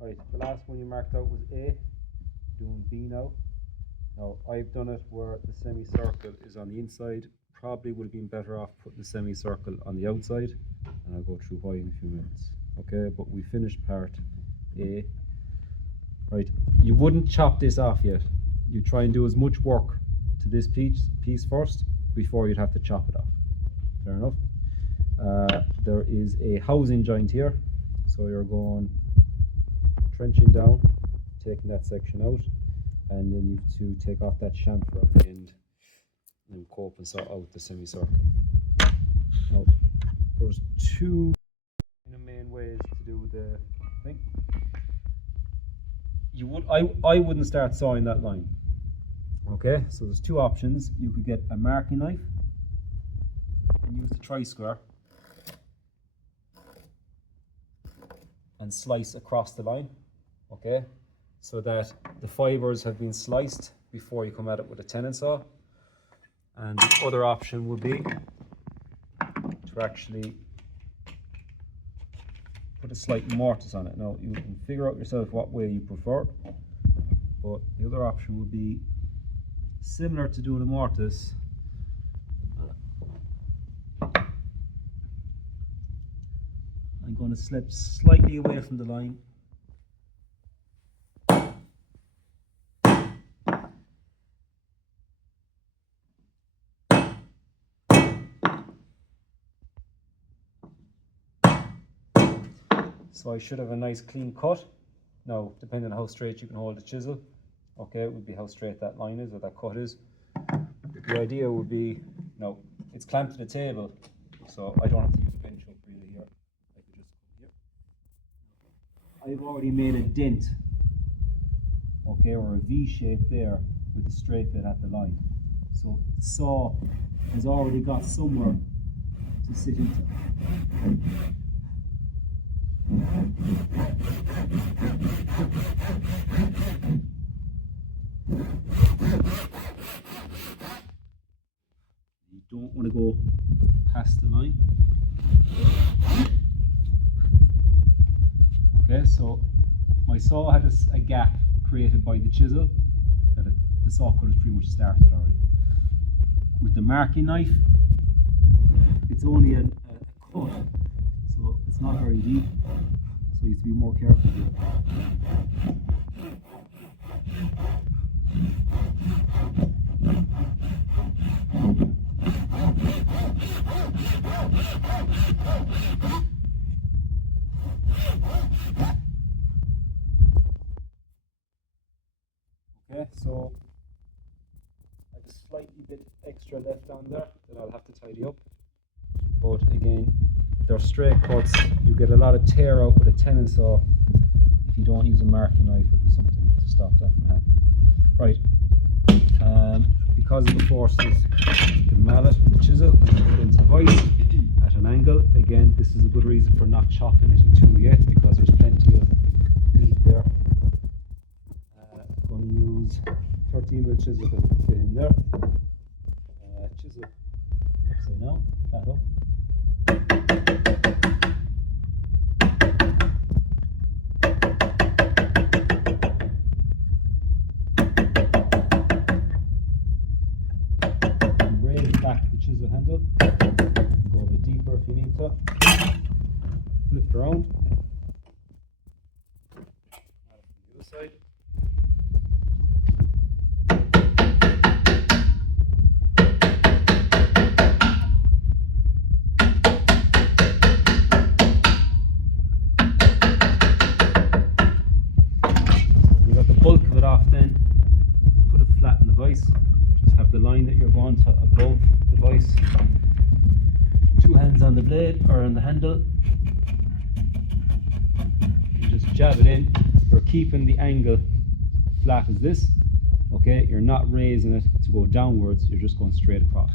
Right, the last one you marked out was A, doing B now. Now I've done it where the semicircle is on the inside. Probably would have been better off putting the semicircle on the outside, and I'll go through why in a few minutes. Okay, but we finished part A. Right, you wouldn't chop this off yet. You try and do as much work to this piece first before you'd have to chop it off. Fair enough. There is a housing joint here, so you're going trenching down, taking that section out, and then you have to take off that chamfer at the end and cope and saw out the semicircle. Now, there's two main ways to do the thing. I wouldn't start sawing that line. Okay, so there's two options. You could get a marking knife and use the tri-square and slice across the line, okay, so that the fibers have been sliced before you come at it with a tenon saw. And the other option would be to actually put a slight mortise on it. Now you can figure out yourself what way you prefer, but the other option would be similar to doing a mortise. I'm going to slip slightly away from the line. So I should have a nice clean cut. Now, depending on how straight you can hold the chisel, okay, it would be how straight that line is or that cut is. The idea would be, no, it's clamped to the table, so I don't have to use a bench up really here. I could just come here. I've already made a dent, okay, or a V shape there with the straight bit at the line. So the saw has already got somewhere to sit into. You don't want to go past the line. Okay, so my saw had a gap created by the chisel that the saw cut has pretty much started already. With the marking knife, it's only a cut, so it's not very deep, so you have to be more careful here. Okay, so I have a slightly bit extra left on there that I'll have to tidy up. But again, they're straight cuts. You get a lot of tear out with a tenon saw if you don't use a marking knife or do something to stop that from happening. Right, because of the forces, the mallet, the chisel, and put into the vise at an angle. Again, this is a good reason for not chopping it in two yet, because there's plenty of meat there. I'm going to use 13mm chisel to fit in there. Chisel upside down, flat up. Raise back the chisel handle, go a bit deeper if you need to. Flip it around. From the other side. Bulk of it off then, put it flat in the vise, just have the line that you're going to above the vise, two hands on the blade or on the handle, you just jab it in. You're keeping the angle flat as this, okay, you're not raising it to go downwards, you're just going straight across.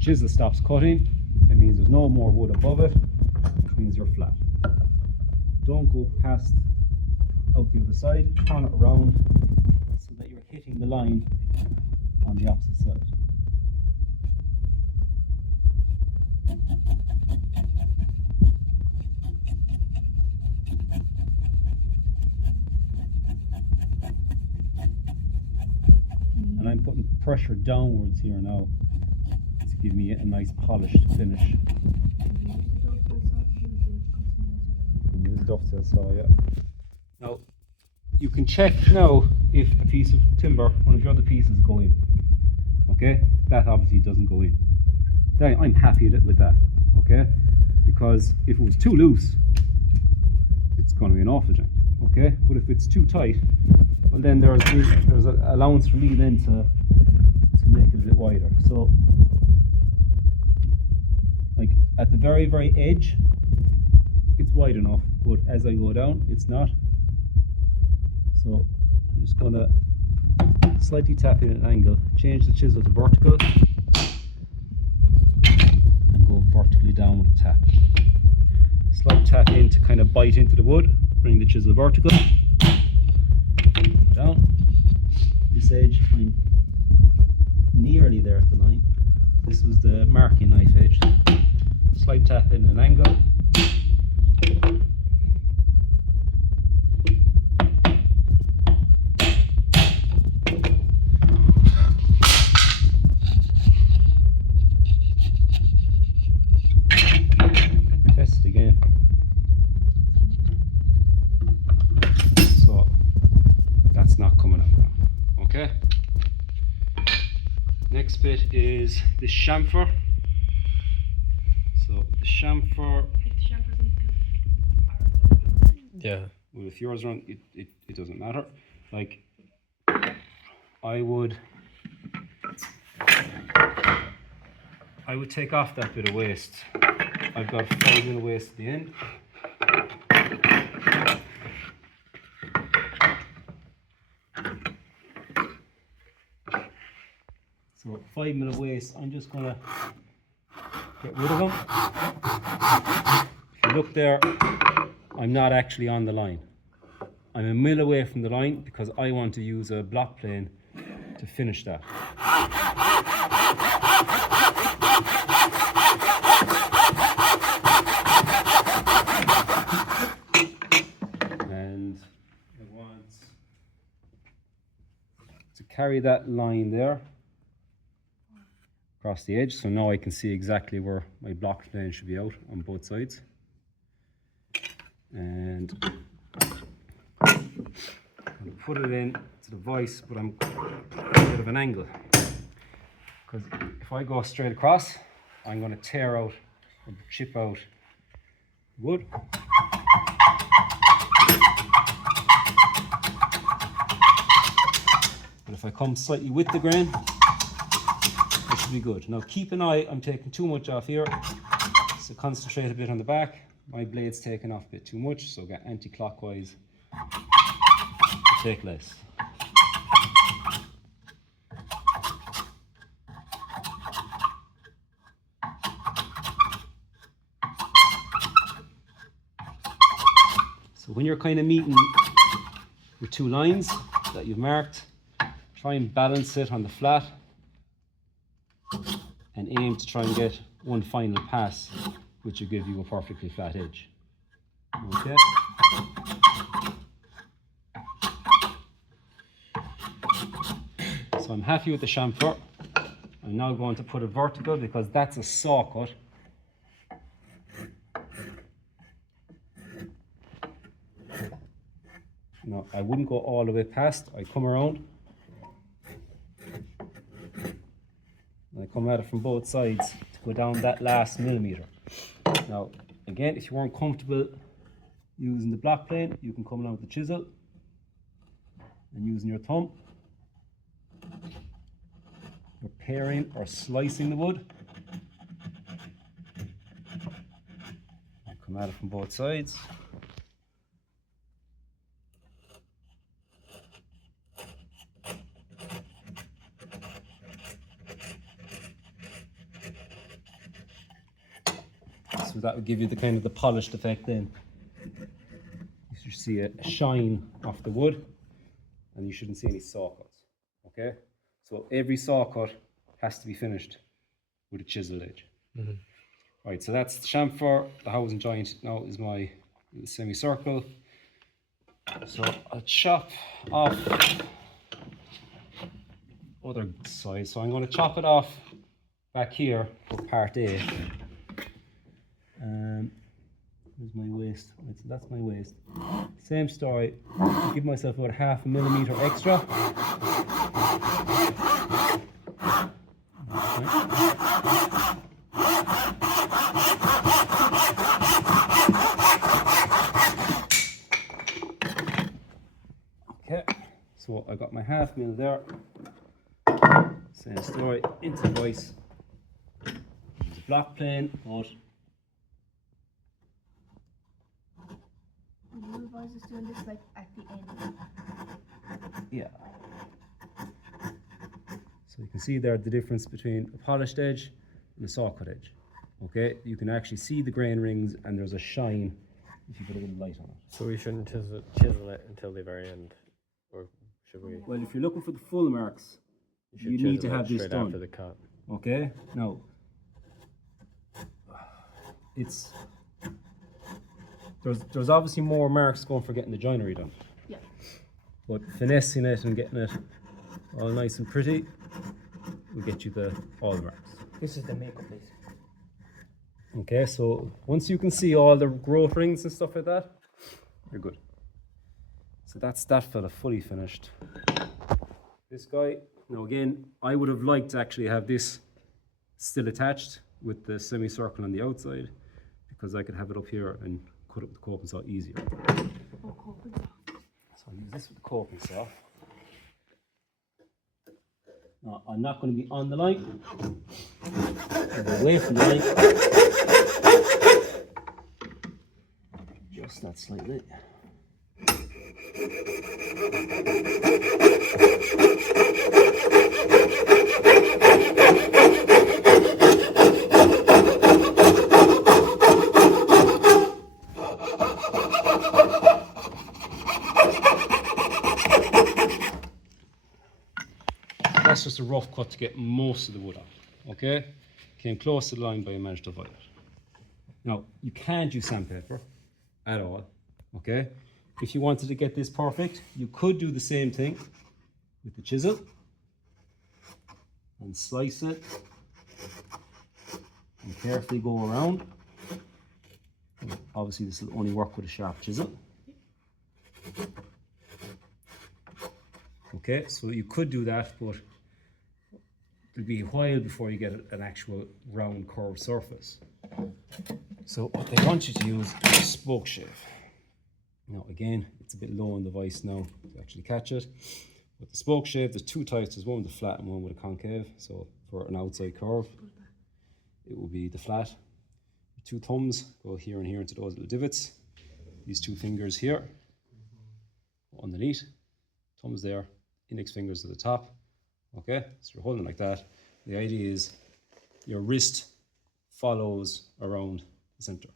Chisel stops cutting, it means there's no more wood above it, which means you're flat. Don't go past out the other side, turn it around so that you're hitting making the line on the opposite side. And I'm putting pressure downwards here now to give me a nice polished finish. Use a dovetail saw, yeah. Now, you can check now if a piece of timber, one of your other pieces, go in. Okay, that obviously doesn't go in. Then I'm happy with that. Okay, because if it was too loose, it's going to be an awful joint. Okay, but if it's too tight, well then there's an allowance for me then to make it a bit wider. So, like at the very edge, it's wide enough, but as I go down, it's not. So I'm just going to slightly tap in at an angle, change the chisel to vertical, and go vertically down with the tap. Slight tap in to kind of bite into the wood, bring the chisel vertical, go down. This edge, I'm nearly there at the line. This was the marking knife edge. Slight tap in at an angle. Test it again. So that's not coming up now. Okay. Next bit is the chamfer. So the chamfer. Yeah. Well, if yours are on, it doesn't matter. Like, I would take off that bit of waste. I've got 5 mil waste at the end. So 5 mil of waste, I'm just gonna get rid of them. If you look there, I'm not actually on the line. I'm a mil away from the line because I want to use a block plane to finish that. And I want to carry that line there across the edge, so now I can see exactly where my block plane should be out on both sides. And I'm going to put it in to the vise, but I'm at a bit of an angle, because if I go straight across, I'm going to tear out or chip out wood. But if I come slightly with the grain, it should be good. Now keep an eye, I'm taking too much off here, so concentrate a bit on the back. My blade's taking off a bit too much, so go anti-clockwise to take less. So when you're kind of meeting your two lines that you've marked, try and balance it on the flat and aim to try and get one final pass, which will give you a perfectly flat edge. Okay. So I'm happy with the chamfer. I'm now going to put it vertical because that's a saw cut. No, I wouldn't go all the way past. I come around. And I come at it from both sides to go down that last millimeter. Now, again, if you weren't comfortable using the block plane, you can come down with the chisel and using your thumb, you're paring or slicing the wood. I come at it from both sides. So that would give you the kind of the polished effect then. You should see a shine off the wood and you shouldn't see any saw cuts. Okay, so every saw cut has to be finished with a chisel edge. Right, so that's the chamfer. The housing joint now is my semicircle. So I'll chop off other side. So I'm going to chop it off back here for part A. Where's my waist? Right, so that's my waist. Same story. Give myself about 0.5 millimeter extra. Okay, so I got my 0.5 mil there. Same story into the vise. Use a block plane, but you advise us doing this like at the end? yeah. So you can see there the difference between a polished edge and a saw cut edge. Okay, you can actually see the grain rings and there's a shine if you put a little light on it. So we shouldn't chisel it until the very end, or should we? Well, if you're looking for the full marks, you need to have this done. After the cut. Okay, now there's obviously more marks going for getting the joinery done. Yeah. But finessing it and getting it all nice and pretty will get you all the marks. This is the makeup piece. Okay, so once you can see all the growth rings and stuff like that, you're good. So that's that fella fully finished. This guy, now again, I would have liked to actually have this still attached with the semicircle on the outside, because I could have it up here and cut up the coping saw easier. Oh, coping saw. So I'll use this with the coping saw. Now, I'm not going to be on the line. I'll be away from the line. Just that slightly. That's just a rough cut to get most of the wood off. Okay? Came close to the line, but I managed to avoid it. Now, you can't use sandpaper at all. Okay? If you wanted to get this perfect, you could do the same thing with the chisel and slice it and carefully go around. Obviously, this will only work with a sharp chisel. Okay, so you could do that, but it'll be a while before you get an actual round curved surface. So what they want you to use is Spokeshave. Now again, it's a bit low on the vise now to actually catch it. With the Spokeshave, there's two types. There's one with a flat and one with a concave. So for an outside curve, it will be the flat. Two thumbs go here and here into those little divots. These two fingers here, underneath, thumbs there, index fingers at the top. Okay, so you're holding like that. The idea is your wrist follows around the center.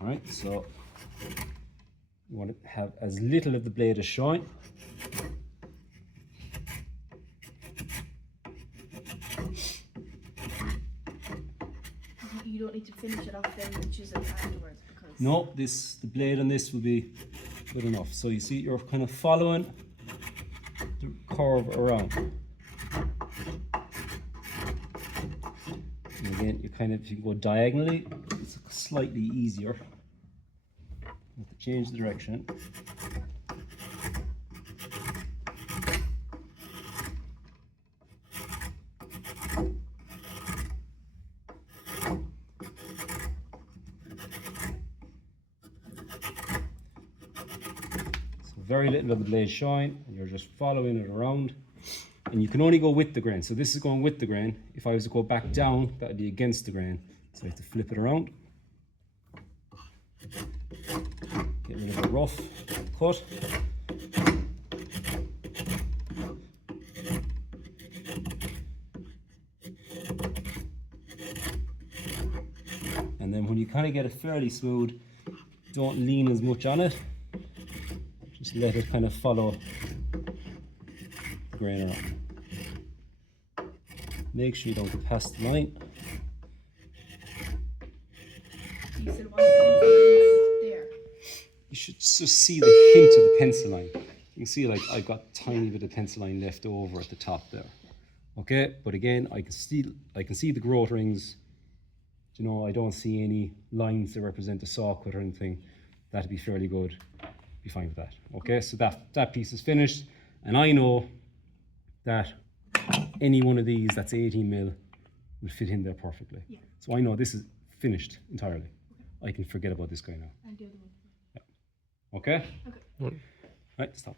All right, so you want to have as little of the blade as shine. You don't need to finish it off then with chisel afterwards because... No, the blade on this will be good enough. So you see, you're kind of following the curve around. And again, you can go diagonally, it's slightly easier. You have to change the direction. Very little of the blade shine, and you're just following it around, and you can only go with the grain. So this is going with the grain. If I was to go back down, that would be against the grain. So I have to flip it around, get rid of a rough cut. And then when you kind of get it fairly smooth, don't lean as much on it. Just let it kind of follow the grainer on. Make sure you don't go past the line. You still want the there. You should just see the hint of the pencil line. You can see like I've got tiny bit of pencil line left over at the top there. Okay, but again, I can see the growth rings. You know, I don't see any lines that represent a saw cut or anything. That'd be fairly good. Be fine with that. Okay, so that piece is finished, and I know that any one of these that's 18 mil will fit in there perfectly. Yeah. So I know this is finished entirely. I can forget about this guy now. And the other one. Okay? Okay. Right, stop.